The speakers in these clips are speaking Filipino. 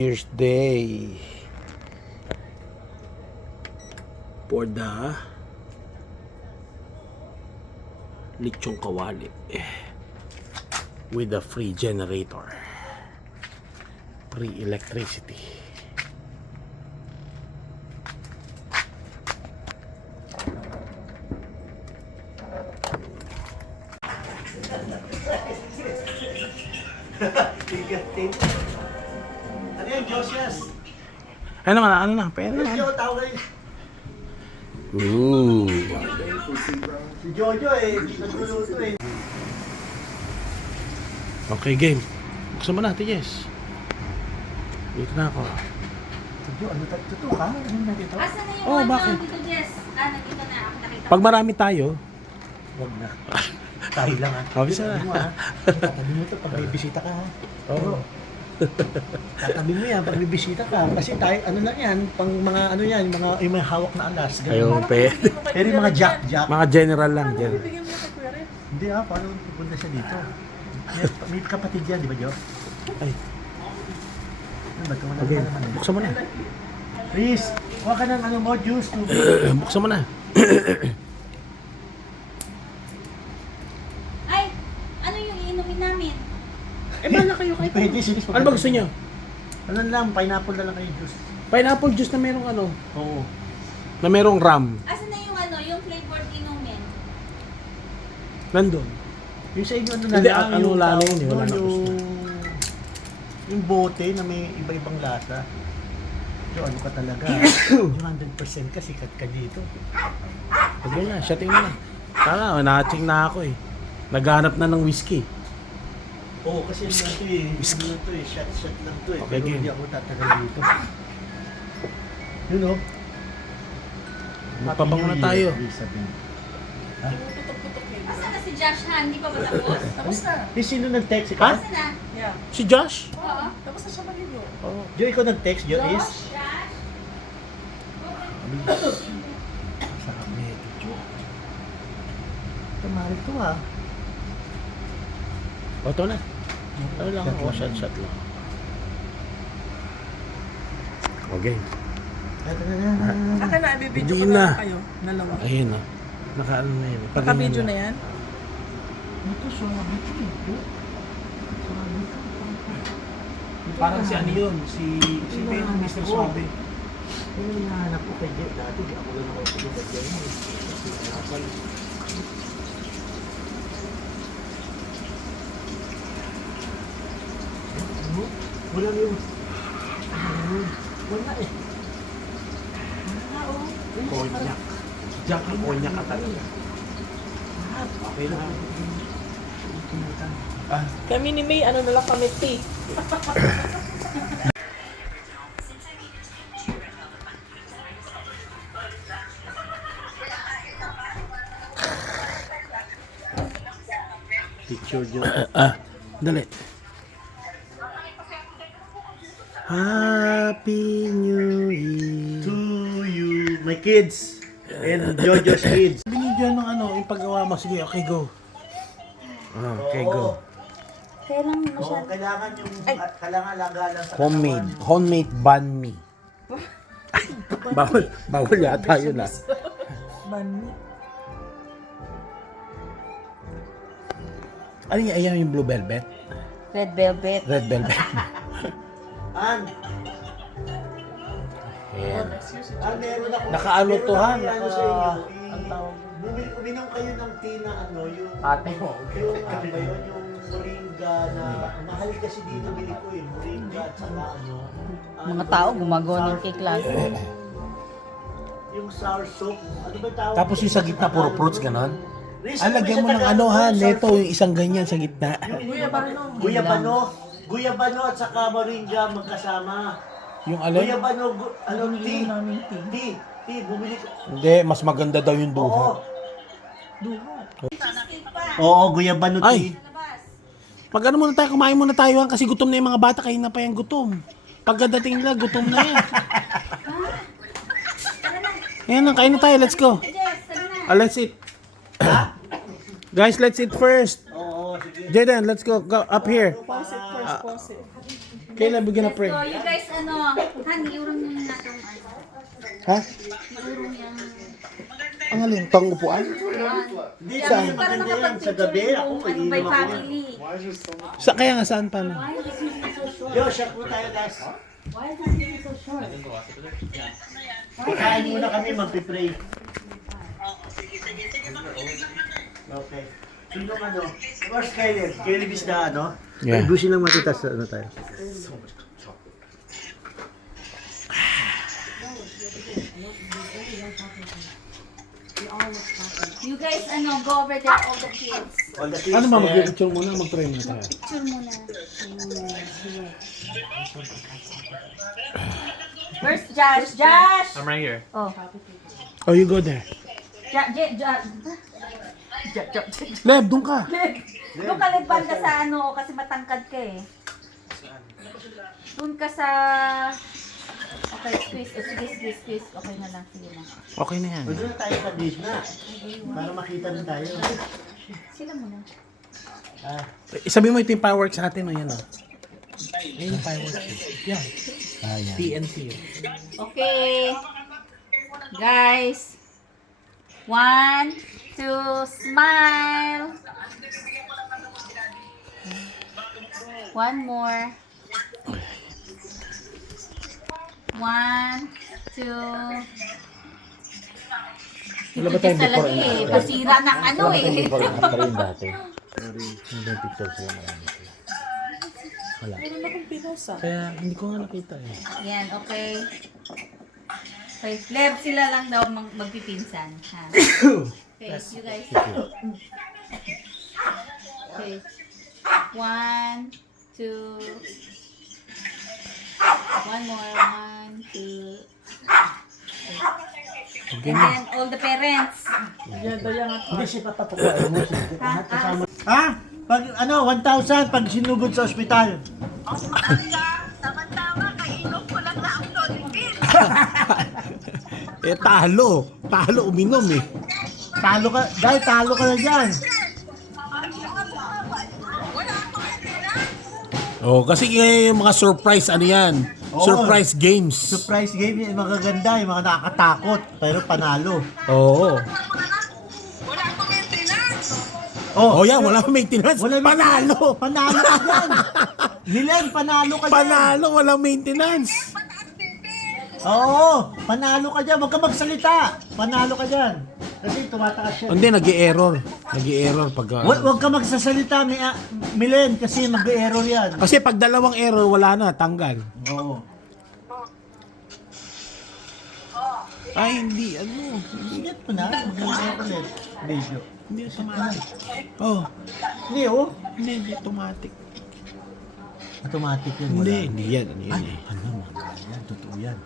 Year's Day for the lechong kawali with a free generator, free electricity. Ano yan, Josias? Ano na, pera na. Jojo, tawag kayo. Ooh. Si Jojo nagluluto Okay, game. Buksan mo na, Jess. Dito na ako. Jojo, ano totoo ka? Ano na dito? Asan na yung Oh, bakit? Dito, Jess? Nandito na. Ako nakita Pag marami tayo, Huwag na. Tayo lang ha. Oh, bisa na. Tatabi mo ha. Tatabi mo ito pag bibisita ka ha. Oo. Tatabi mo yan pag bibisita ka. Kasi tayo, ano lang yan, pang mga ano yan, yung mga hawak na alas. ganun. Ayaw, pwede. Pero yung mga jack. Mga general lang, general. Hindi ha, paano pupunta siya dito? May kapatid yan, di ba Jo? Ay, Ano ba ito? Wala okay. pa naman eh. Buksan mo na. Please, huwag ka ng ano mo, juice, tubig. Buksan mo na. Ay, ano yung iinumin namin? Bahala kayo kahit Pwede, sinis. Ano ba gusto nyo? Ano lang, pineapple na lang kayo juice. Pineapple juice na merong ano? Oo. Na merong ram. Asan na yung ano, yung flavored inumin? Nandun. Yung sa inyo, ano na Hindi, lang, ano yung lalo tawag yun, wala doon, na gusto. yung bote na may iba-ibang lasa. So, ano ka talaga? Yung 100% ka, sikat ka dito. Sige na, shutting mo na. Tama, na-ching na ako eh. Naghanap na ng whiskey. Oo, kasi ano lang to eh. Whiskey. Ano lang to eh, shot lang to eh. Okay, Pero game. hindi ako tatagal dito. Yun o. Magpabango na tayo. Asan na si Josh ha? Hindi pa ba tapos? Tapos na. Eh, sino nag-text? Ha? Ikaw? Asan na? Yeah. Si Josh? Oo. Tapos na siya maligo. Oo. Jo, ikaw nag-text? Jo, is? Josh? Sa kami, Jo. Tamari to ah. O, ito na. Ano lang ako, shot lang. Okay. Akin na, ibibidyo Hindi ko na na. kayo. Dalawa. Ayun na. Naka-ano na yun. Naka-video na yan? Ito, swabe to eh. Swabe to. Parang si ano yun, si Mr. Suave. Yung hinahanap ko kay Jeff dati, di ako lang ako sa Jeff mo. Wala yung... Wala eh. Konyak. Diyan ka, konyak ka talaga. Okay lang. Kami ni May, ano na lang kami, tea. Picture dyan. Dali. Happy New Year. To you, my kids. And Jojo's kids. Binigyan ng ano, yung paggawa mo. Sige, okay, go. Okay, go. Kailan mo Oo, kailangan yung... Kailangan lagalan sa... Homemade banh mi. Bawal yata yun ah. Mani. Ano yung ayaw yung blue velvet? Red velvet. Red velvet. An, Ayan. meron ako. Nakaano to, ha? Meron ako sa Naka- inyo. ang tawag? Uminom kayo ng tea na ano, yung... Ate mo. Yung ano ba yun, yung moringa na... Mahal kasi dito bili ko eh. Moringa at saka ano... Mga tao gumagawa ng cake lagi. Yung sour soup. Ano ba tawag? Tapos yung sa gitna, puro fruits, ganon? Riz, Ah, lagyan mo ng ano ha, neto, yung isang ganyan sa gitna. Guyabano at saka moringa magkasama. Yung alin? Guyabano, ano, tea. namin tea. Tea, bumili ko. Hindi, mas maganda daw yung duha. Oo, guyabano Ay! tea. Mag ano muna tayo, kumain muna tayo kasi gutom na yung mga bata, kayo na pa yung gutom. Pagkadating nila, gutom na yan. Ayan na, kain na tayo, let's go. Let's eat. Guys, let's eat first. Oo, sige. Jaden, let's go up here. Pause it first, pause it. Kailan bigyan na pray? So, you guys, ano, Han, iurong nyo na itong ano. Ha? Iurong yung... Ang alin? Pangupuan? Hindi, saan? Maganda yan. Sa gabi, ako, Ano by iinom ako. family. Kaya nga saan pa na? Why is this so short? Yo, shot po tayo, guys. Why is this so short? Kain muna kami, magpipray. Okay. Sino ano? Where's Kylie? Kylie is na ano? Yeah. Busin lang matitas ano tayo. You guys, ano, go over there, all the kids. All the kids Ano ba, there. mag-picture muna, mag-pray muna tayo. Picture muna. Where's Josh? Josh! I'm right here. Oh. Oh, you go there. Leb, doon ka. Doon ka nagban ka sa ano, kasi matangkad ka eh. Doon ka sa... Okay, squeeze. Squeeze. Okay na lang. Sige na. Okay na yan. Pwede na tayo sa gitna. Para makita rin tayo. Sila muna. Ah, Sabi mo ito yung fireworks sa atin, o yan o. Yan yung fireworks. Yan. yan. TNT. Okay. Guys. 1, 2, smile. One more. 1, 2. Wala ba tayong Talaga before and eh. after? Pasira ng ano eh. Meron akong pinasa. Kaya hindi ko nga nakita eh. Yan, okay. Okay, Leb, sila lang daw magpipinsan. Ha? Okay, you guys. Okay. 1, 2. One more. 1, 2. And then all the parents. Yan daw yan nga. Hindi siya papapukain mo. Ha? Pag ano, 1,000 pag sinugod sa ospital. Eh, talo. Talo, uminom eh. Talo ka, dahil talo ka na dyan. Oh, kasi yung mga surprise, ano yan? Oo. Surprise games. Surprise game yung magaganda, yung mga nakakatakot, pero panalo. Oo. Oh, yan, wala pa maintenance. Wala Panalo. Panalo ka dyan. Milen, panalo ka dyan. Panalo, walang maintenance. Oo, panalo ka dyan. Huwag ka magsalita. Panalo ka dyan. Kasi tumataas siya. Hindi, nag-i-error. Nag-i-error pag... Huwag ka magsasalita, Milen, kasi mag-error yan. Kasi pag dalawang error, wala na, tanggal. Oo. Ay, hindi, ano. Sige mo na, mag-error ulit. Video. Hindi automatic. Oh, Hindi, oh. hindi automatic. Automatic yun. Hindi, wala. hindi yan. Ano yan Ay, eh. ano, mga yan. Totoo yan.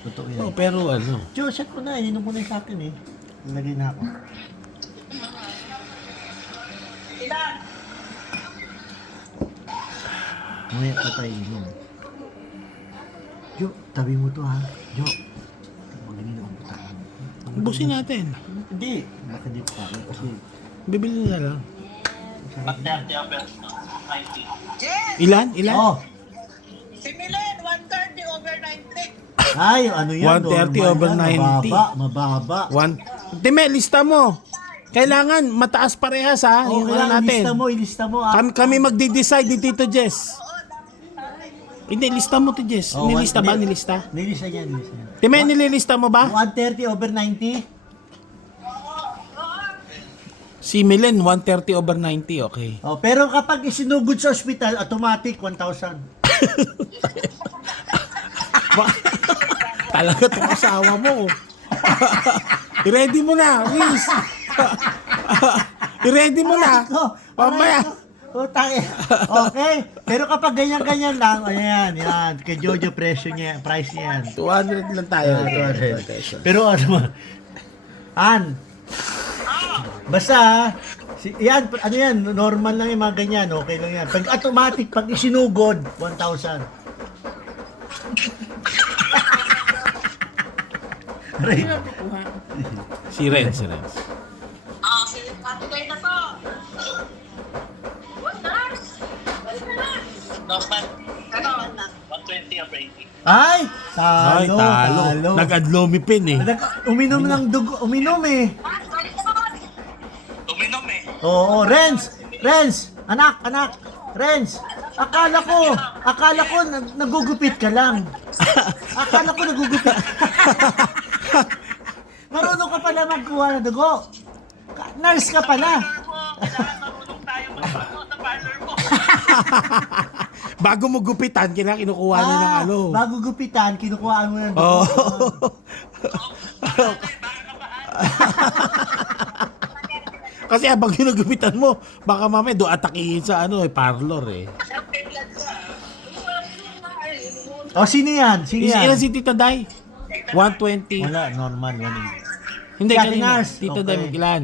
Totoo yan. Oh, pero ano. Joe, set ko na. Ininom ko na yung sa akin eh. Nalagay na ako. Mamaya pa tayo inom. Jo, tabi mo to ha. Jo. Mag-ininom ako tayo. Ubusin natin. Hindi. Baka di pa. Kasi Bibili na lang. Ilan? Ilan? oh. Si Milen, 130 over 90. Ay, ano yan? 130 over normal yan. 90. Mababa. Time, lista mo. Kailangan mataas parehas ha. Oh, Yung kailangan ano natin. ilista mo. Ah. Kami magde-decide ni Tito Jess. Hindi, lista mo to Jess. Oh, Nilista ba? hindi. Nilista? Nilista yan, nilista yan. Time, nililista mo ba? 130 over 90. Si Milen, 130 over 90. Okay. Oh, pero kapag isinugod sa ospital, automatic 1,000. Talaga itong asawa mo. I-ready mo na, please. I-ready mo na. Mamaya. Okay. Pero kapag ganyan-ganyan lang, ayan, yan. Kay Jojo, presyo niya, price niya yan. 200 lang tayo. 200. Pero ano, basta, yan, ano yan, normal lang yung mga ganyan, okay lang yan. Pag automatic, pag isinugod, 1,000. Right. Ano kukuha? Si Renz, si Renz. Norman. Ay, Ay, talo. Nag-adlomipin eh. Uminom ng dugo. Uminom eh. Uminom eh. Oo, Renz. Anak. Renz. Akala ko nagugupit ka lang. Akala ko nagugupit. Marunong ka pala magkuha ng dugo. Nurse ka pala. Marunong tayo magpapagawa sa parlor mo. Bago mo gupitan, kinukuha na ng ano. Bago gupitan, kinukuhaan mo ng dugo. Oo. Kasi habang ginugupitan mo, baka mamaya doon atakihin sa parlor eh. O, sino yan? Ilan si Tita Day? 120. Wala, normal. Hindi, Si Ate kanina. Nars. Tita Okay. Day, ilan?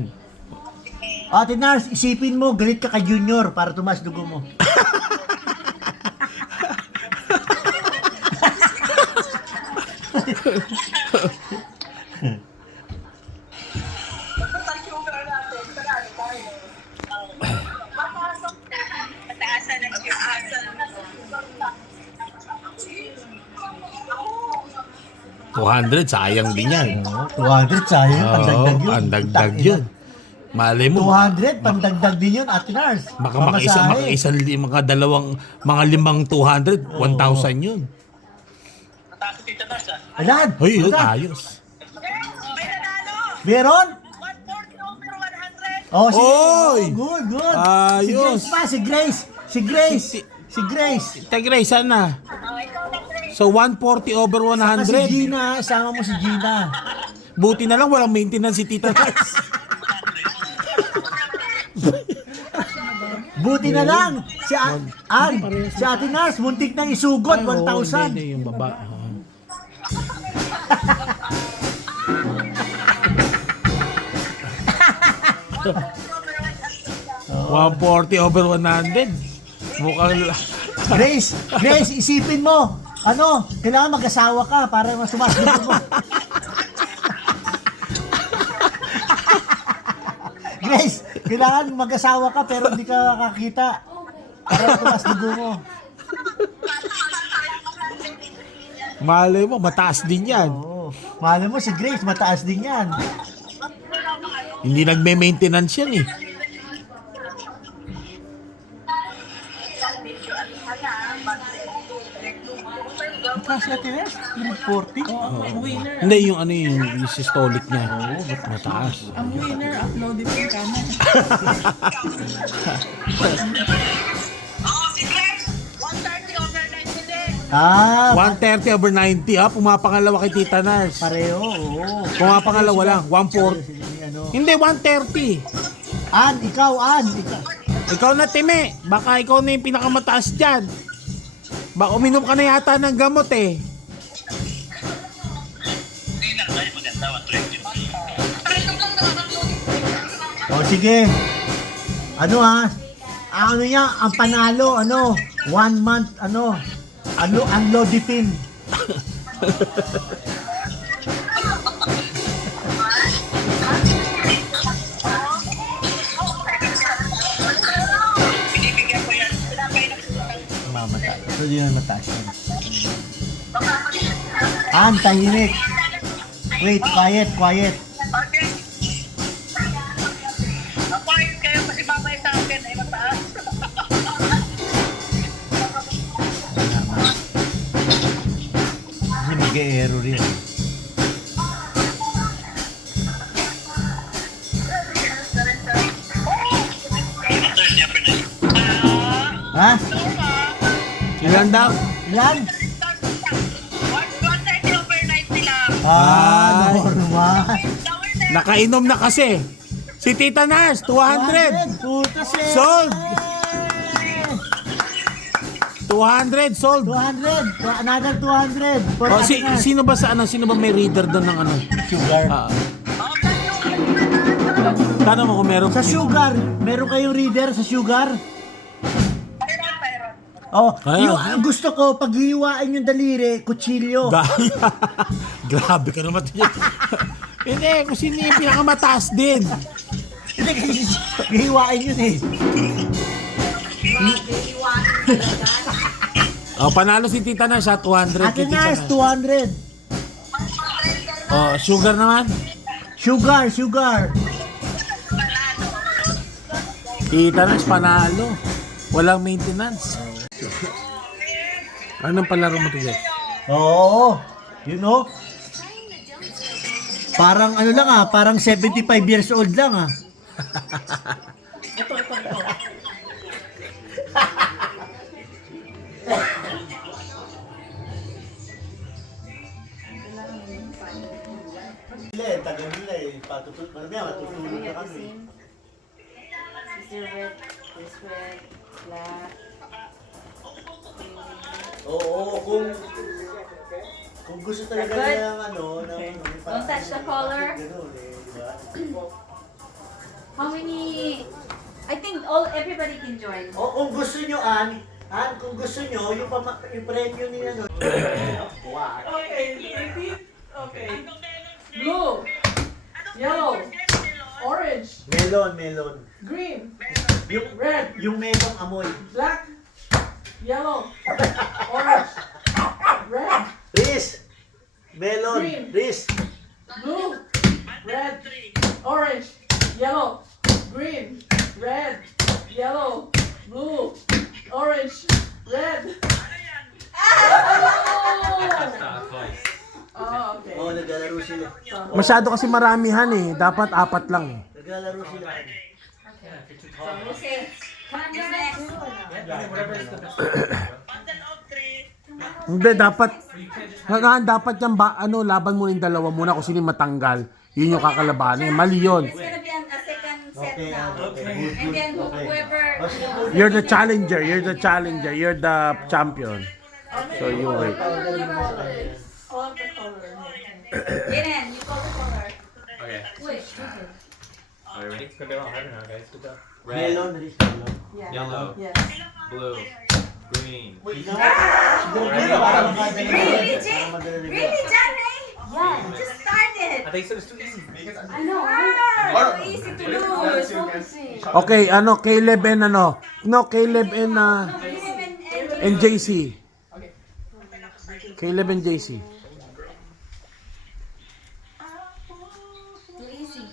Ate Nars, isipin mo, galit ka kay Junior para tumas dugo mo. Mataasan ang asa. 200, sayang din yan. 200, sayang. Pandagdag yun. Pandagdag yun. Malay mo. 200, pandagdag din yun, Ate Nars. Mga limang 200, 1,000 yun. Mataas si Tita Nars ah. Ayan. Hoy, yun, Punta. ayos. May nanalo! Meron? 140 over 100! Oh, sige. Oy! Oh, good. Ayos. Si Grace. Tita Grace, saan na? So, 140 over Kasi 100. Gina, sama mo si Gina. Buti na lang walang maintenance si Tita Nars. Buti na lang. Si Ate Nars, muntik nang isugot, 1,000. Hindi, yung baba. 140 over 100. Mukhang... Grace, isipin mo. Kailangan mag-asawa ka para masumasok mo. Grace, kailangan mag-asawa ka pero hindi ka makakita. Para masumasok mo. Malay mo, mataas din yan. Oo. Malay mo si Grace, mataas din yan. Hindi nagme-maintenance yan eh. Mataas si Ate Nars? 140? Ang winner. Hindi, yung systolic niya. Mataas. Ang winner, uploaded yung kanan. Oh, si Grace! 130 over 90 din. 130 over 90 ha. Pumapangalawa kay Tita Nars. Pareho, oo. Pumapangalawa lang. 140. Ano? Hindi, 130. Ikaw. Ikaw na, Time. Baka ikaw na yung pinakamataas dyan. Baka uminom ka na yata ng gamot eh. Hindi na, kaya maganda, 120. O sige. Ang panalo, 1 month, unlodipin. Binibigyan ko yan. Mamatay. So, di na mataas yan. Tahimik. Wait, quiet. Okay. Quiet kayo kasi mamaya sa akin ay mataas. Hindi mag-error yan. Ha? Ilan daw? Ilan? 130 over 90 lang. Normal. Nakainom na kasi. Si Tita Nars, 200. Puta siya. Sold. 200 sold. 200. Another 200. For Oh, Ate Nars. sino ba sino ba may reader doon ng Sugar. Tanong mo kung meron. Sa sugar, meron kayong reader sa sugar? Oh, Ayun. gusto ko paghihiwain yung daliri, kutsilyo. Grabe ka naman. Hindi, kung sino yung pinakamataas din. Hindi, hihiwain yun eh. Oh, panalo si Tita Nars ha, 200. Akin Tita Nars, 200. Oh, sugar naman. Sugar. Tita Nars, panalo. Walang maintenance. Anong palaro mo to, Jeff? Oo. You know? Parang ano lang parang 75 years old lang Ito. Tagal nila matutulog na kami. This is red, this red, black. Oo, kung gusto talaga Good. nila ng Don't touch the collar. Ganun di ba? How many? I think everybody can join. O kung gusto nyo, Ann, kung gusto nyo, yung premyo niya, Okay, repeat. Okay. Blue, yellow, orange, melon. green, Yung, red, yung melong amoy. black, yellow, orange, red, Riz! Melon! Green. Riz! blue, red, orange, yellow, green, red, yellow, blue, orange, red. Oh, okay. Oo, naglalaro sila. Masyado kasi maramihan eh. Dapat 4 lang eh. Naglalaro sila. So we'll say, who's next? Hindi, dapat dapat yan laban mo yung dalawa muna kung sino yung matanggal. Yun yung kakalabanin. Mali yun. It's gonna be a second set Okay, now. okay. And then whoever... You're the challenger. You're the champion. So you wait. I love the color. Jaden, you call the color. Okay. Wait. Are we ready? Good harder now, guys. Good job. Red, Melon, Riz, melon. Yeah. yellow, Yes. blue, green. Really, Jay? Really, Johnny? Yeah, just started. I think so. It's too easy. I know, right? So easy to lose. Focusing. Okay, Caleb and Caleb and JC. Caleb and JC. Too easy.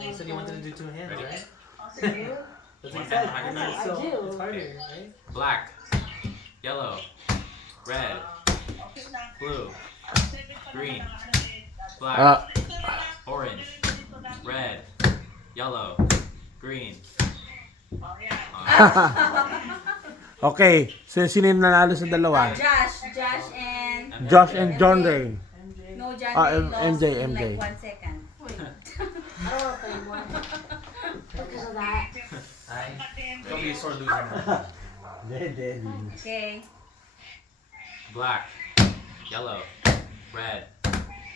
You said you wanted to do two hands, right? That's what you said. It's harder, right? Black, yellow, red, blue, green, black, orange, red, yellow, green. Okay, so sino yung nanalo sa dalawa? Josh and... Josh and John Ray. No, Johnny lost MJ. in like 1 second. Don't be a sore loser now. Hindi. Okay. Black, yellow, red,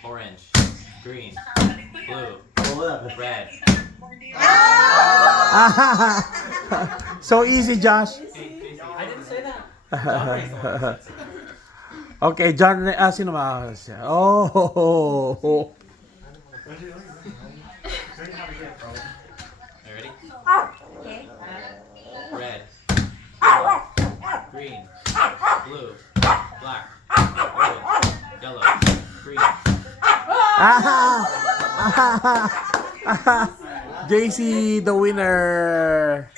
orange, green, blue, red. So easy, Josh. I didn't say that. Okay, John Ray. Sino ba? Oh. Are you ready? Okay. Red, yellow, green, blue, black, orange, yellow, green. JC, the winner.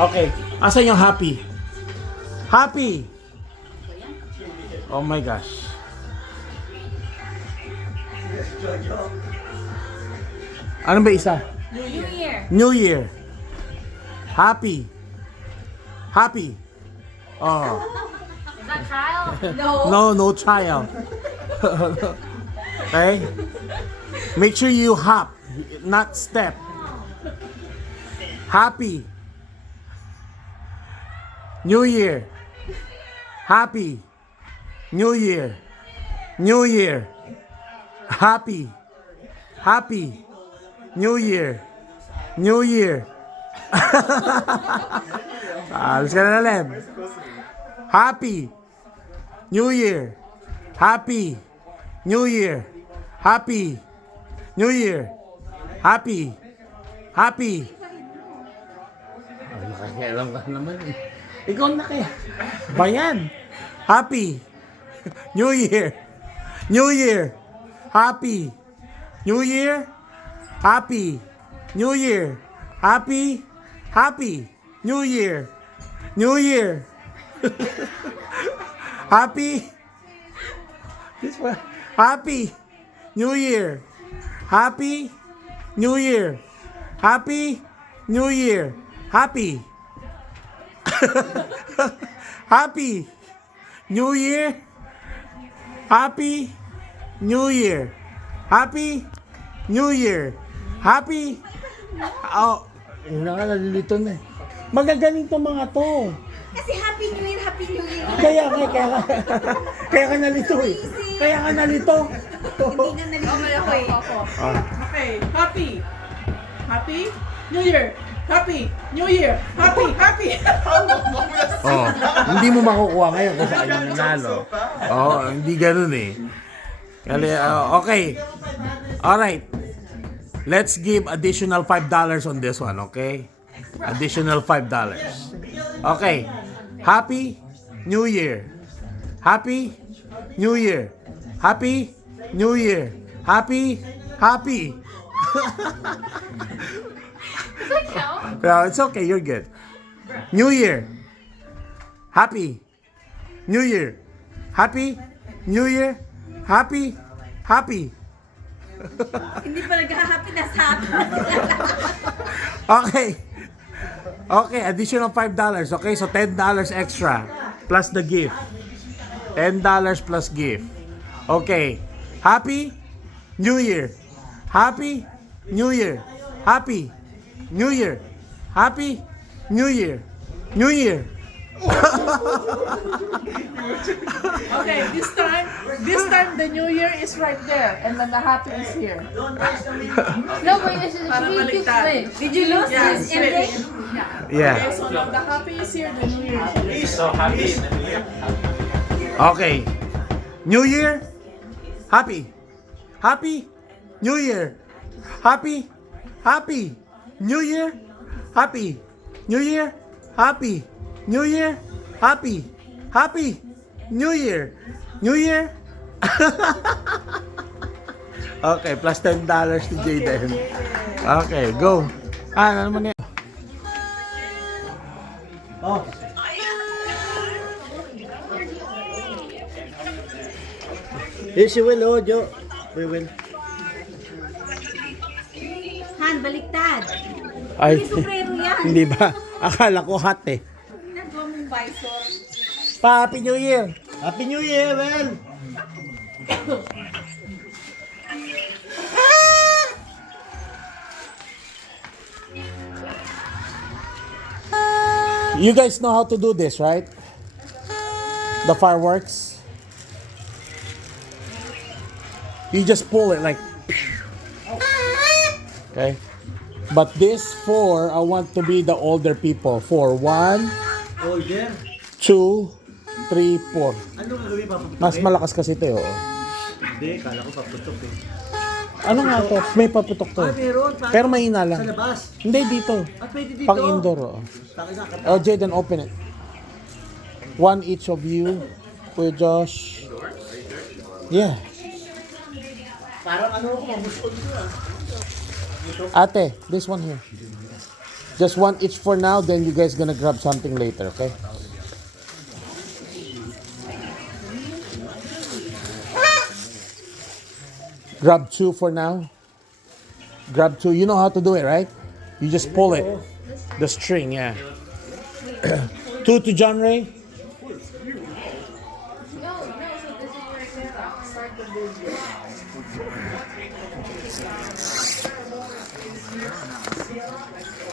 Okay, asan yung happy? Happy! Oh my gosh. Ano ba isa? New Year. New Year. Happy. Happy. Oh. Is that trial? No. No trial. Okay? Make sure you hop, not step. Happy. New Year. Happy. New Year. New Year. Happy. Happy. New Year. New Year. Alis ka na Lem. Happy. New Year. Happy. New Year. Happy. New Year. Happy. Happy. Nakakialam ka naman eh. Ikaw na kaya. Bayan. Happy. New Year. New Year. Happy. New Year. Happy. New Year. Happy. Happy. New Year. New Year. Happy. This one. Happy New Year. Happy New Year. Happy New Year. Happy. Happy New Year. Happy New Year. Happy New Year. Happy. Oh, nalilito na eh. Magagaling tong mga to. Kasi Happy New Year, Happy New Year. Kaya ka nalito eh. Kaya ka nalito. Hindi na nalito ako eh. Okay, happy. Happy New Year. Happy New Year. Happy. Oh, hindi mo makukuha ngayon kung saan yung nanalo. Oh, hindi ganoon eh. Okay. Alright. Let's give additional $5 on this one, okay? Additional $5. Okay. Happy New Year. Happy New Year. Happy New Year. Happy. No, it's okay. You're good. New Year. Happy. New Year. Happy. New Year. Happy. Hindi pa nagka-happy na sa akin. Okay. Okay, additional $5. Okay, so $10 extra plus the gift. $10 plus gift. Okay. Happy New Year. Happy New Year. Happy New Year. Happy New Year. New Year. Okay, this time the New Year is right there, and then the happy is here. No, but it's Para we keep baliktad. switch. Did you lose Yeah, this switch. MJ? Yeah. Okay, so now the happy is here, the New Year is here. So happy. Okay. New Year. Happy. New Year. Happy. New Year. Happy. New Year. Happy. New Year. Happy. New Year. New Year. Okay, plus $10 to Jayden. Okay, go. Ano naman yan? Oh. Here's si Will, oh, Jo. Will. Han, baliktad. Ay, Hindi sombrero yan. hindi ba? Akala ko hot eh. Nagawa mong visor. Happy New Year. Happy New Year, Will! You guys know how to do this, right? The fireworks. You just pull it like. Okay. But this 4, I want to be the older people. 4. 1, Older. 2, 3, 4. Ano gagawin pa? Mas malakas kasi ito, oo. Hindi, kala ko paputok eh. Ano nga to? May paputok to. Meron. Pero mahina Sa lang. labas. Hindi dito. At pwede dito. Pang indoor, oo. Oh, Jaden, open it. 1 each of you. Kuya Josh. Yeah. Parang ano ko, mamuskod ko ah. Ate, this one here. Just 1 each for now, then you guys gonna grab something later, okay? Grab 2 for now. Grab 2. You know how to do it, right? You just pull it. The string, yeah. 2 to John Ray. No, so this is where it's start the video.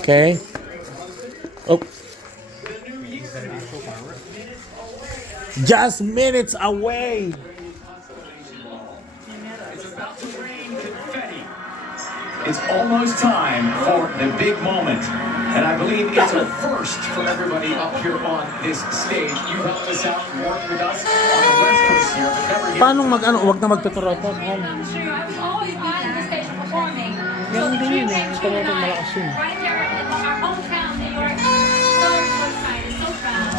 Okay. Oh. Just minutes away. It's almost time for the big moment. And I believe it's a first for everybody up here on this stage. You helped us out and worked with us on the West Coast here, but never here. Paano wag na magtuturotot? I'm sure I've always been on the stage before. Ganun din yun eh. Ito mo itong malakas yun. Right here in our hometown, New York. So excited, so proud.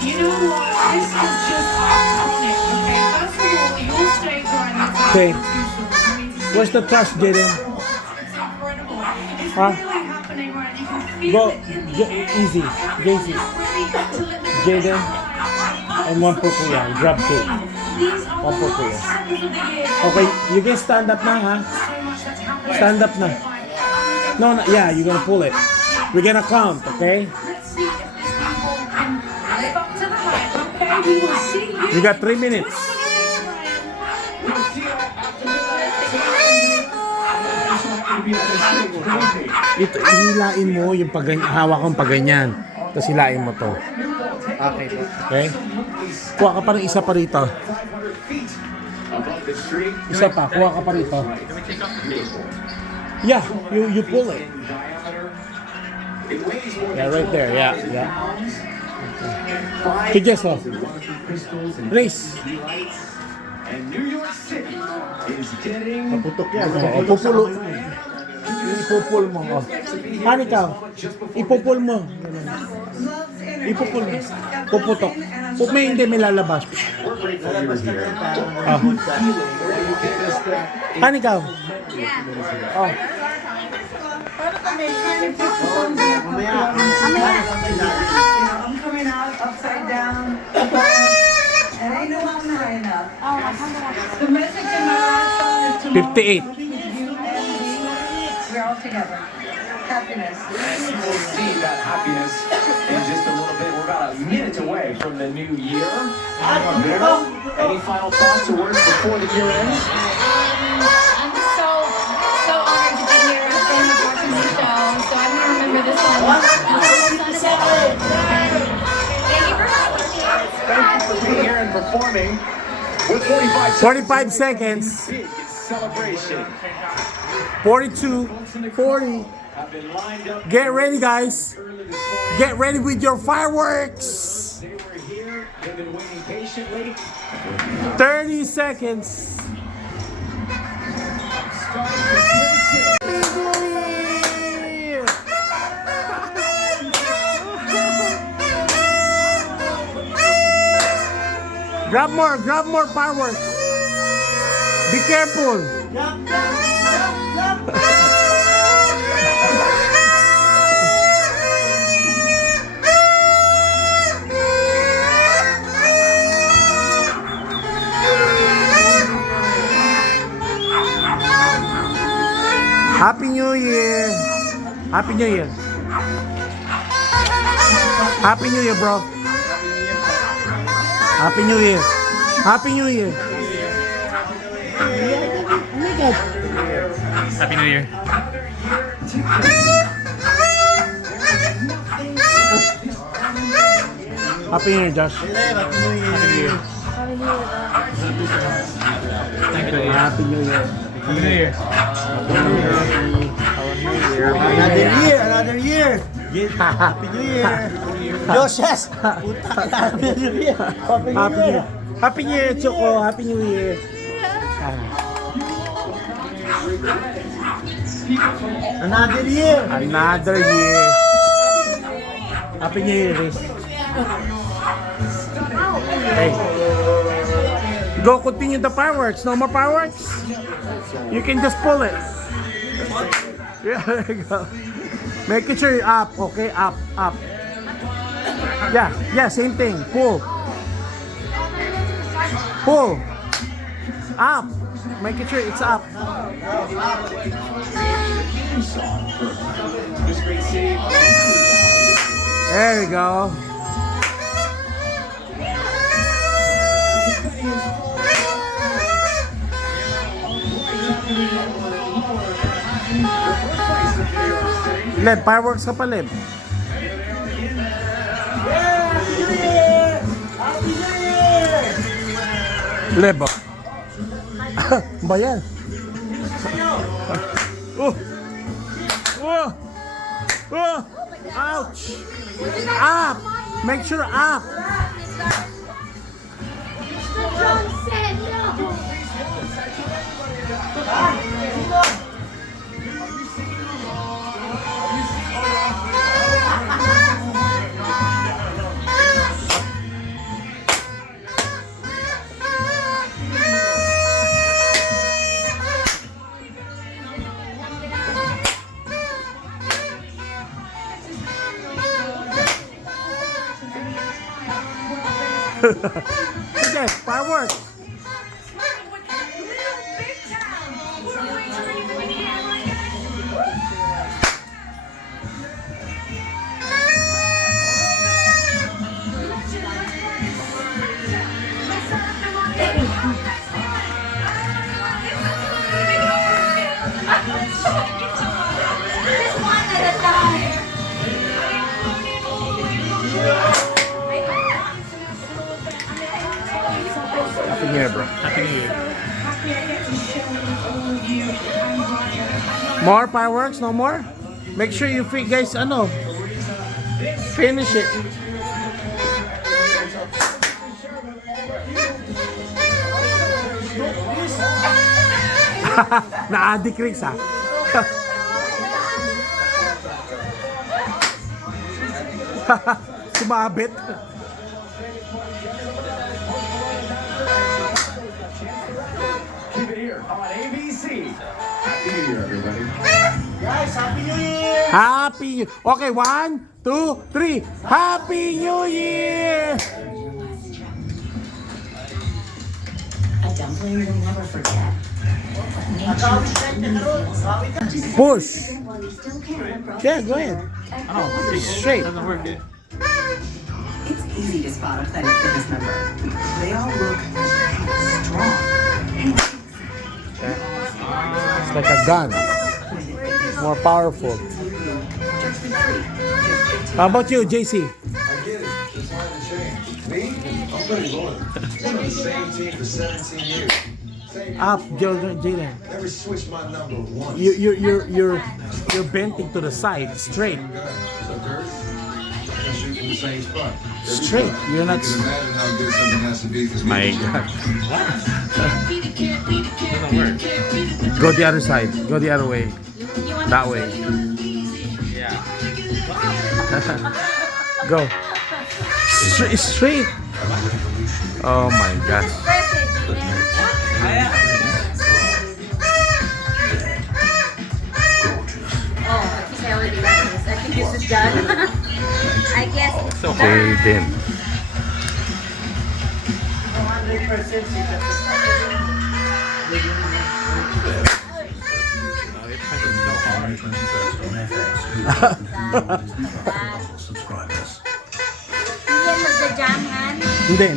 You know what? This is just iconic, okay? First of all, your stage right now. Okay. Where's the trash, Jaden? It's incredible. It's Huh? really happening right now. You can feel Go. it in the air. Easy. Jason. Ready to let the Jaden. And one po kuya. Grab two. These are One po the kuya. last seconds of the year. Okay, you can stand up na, ha? So much that's happening. Stand up na. No, no, yeah, you're gonna pull it. We're gonna count, okay? Let's see if these people can live up to the hype, okay? We will see you. You got 3 minutes. Ito, hilain mo yung hawak kong paganyan. Tapos hilain mo to. Okay po. Okay? Kuha ka pa rin isa pa rito. Isa pa, kuha ka pa rito. Yeah, you pull it. Yeah, right there. Yeah, yeah. Okay, Jesso. Race. And New York City is getting Putok yan. Ipupulo. Ipupul mo. Oh. Ano ikaw? Ipupul mo. Ipupul mo. Puputok. May hindi may lalabas. Ah. Ano ikaw? Oh. I'm coming out upside down. And I know I'm high enough. The message in my last song is tomorrow 58. you and me, we're all together. Happiness. And we'll see that happiness in just a little bit. We're about a minute away from the new year. Meryl, any final thoughts or words before the year ends? I'm just so honored to be here. I've been watching the show, so I'm gonna remember this song. Thank you for having me. Thank you for being here and performing. With 45 seconds. Big celebration. 42, 40. Have been lined up Get ready, guys. early this morning. Get ready with your fireworks. They were here. They've been waiting patiently. 30 seconds. Grab more fireworks. Be careful. Happy New Year. Happy New Year. Happy New Year, bro. Happy New Year. Happy New Year. Happy New Year. Happy New Year, Josh. Happy New Year. Thank you. Happy New Year. Happy New Year. Another year. Happy New Year. Joshes. Happy New Year. Happy New Year. Happy New Year, Choco. Happy New Year. Another year. Another year. Happy New Year, Riz. Hey. Go continue the fireworks. No more fireworks. You can just pull it. Yeah, there you go. Making sure you're up, okay? Up, up. Yeah, same thing. Pull. Pull. Up. Making sure it's up. There you go. Leb, fireworks ka pa, Leb. Leb, oh. Ba yan? Oh! Oh! Oh! Ouch! Up! Make sure up! Mr. John said no. Sige, fireworks. Just one at a time. Happy New Year, bro. Happy New Year. More fireworks? No more? Make sure you guys, finish it. Na-addict Rix, ha? Sumabit. Keep it here on ABC. Happy New Year, everybody. Guys, Happy New Year! Happy New Okay, 1, 2, 3. Happy New Year! A dumpling you'll never forget. Push. Yeah, go ahead. Straight. Doesn't work yet. It's easy to spot a Planet Fitness member. They all look strong. It's like a gun. More powerful. How about you, JC? I get it. It's hard to change. Me? I'm pretty loyal. Been on the same team for 17 years. Same Up, Jalen. Never switched my number once. You're bending to the side, straight. So, Kurt, I shoot from the same spot. Straight. You're not. You can imagine how good something has to be for My me. God. Doesn't work. Go the other side. Go the other way. That way. Yeah. Go. Straight. Oh my gosh. Press it, Jalen. Oh, I think I already got this. I think this is done. I guess it's So done. Okay, then. 100% Hindi yan magja-jamhan. Hindi.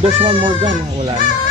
There's one more gun. Wala na.